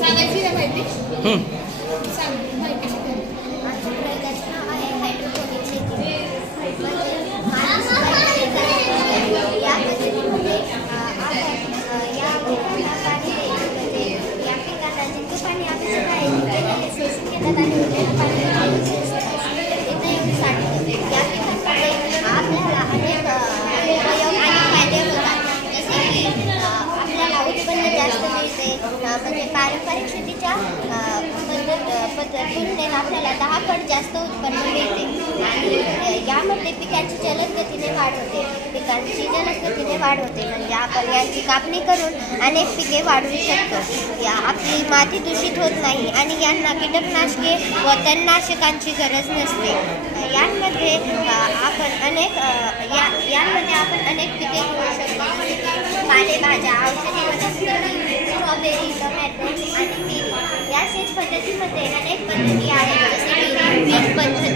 सांगायची ना माहिती सांग माहिती म्हणजे पारंपरिक शेतीच्या तुलनेत आपल्याला 10 पट जास्त उत्पन्न मिळते आणि यामध्ये पिकांची जलद गतीने वाढ होते. पिकांची जलद गतीने वाढ होते म्हणजे आपण यांची कापणी करून अनेक पिके वाढवू शकतो. आपली माती दूषित होत नाही आणि यांना कीटकनाशके व तणनाशकांची गरज नसते. यांमध्ये आपण अनेक पिके घेऊ शकतो. पालेभाज्या, औषधी वनस्पती, स्ट्रॉबेरी, टोमॅटो आणि केळी. या शेत पद्धतीमध्ये अनेक पद्धती आहेत जसे की पीक पद्धती,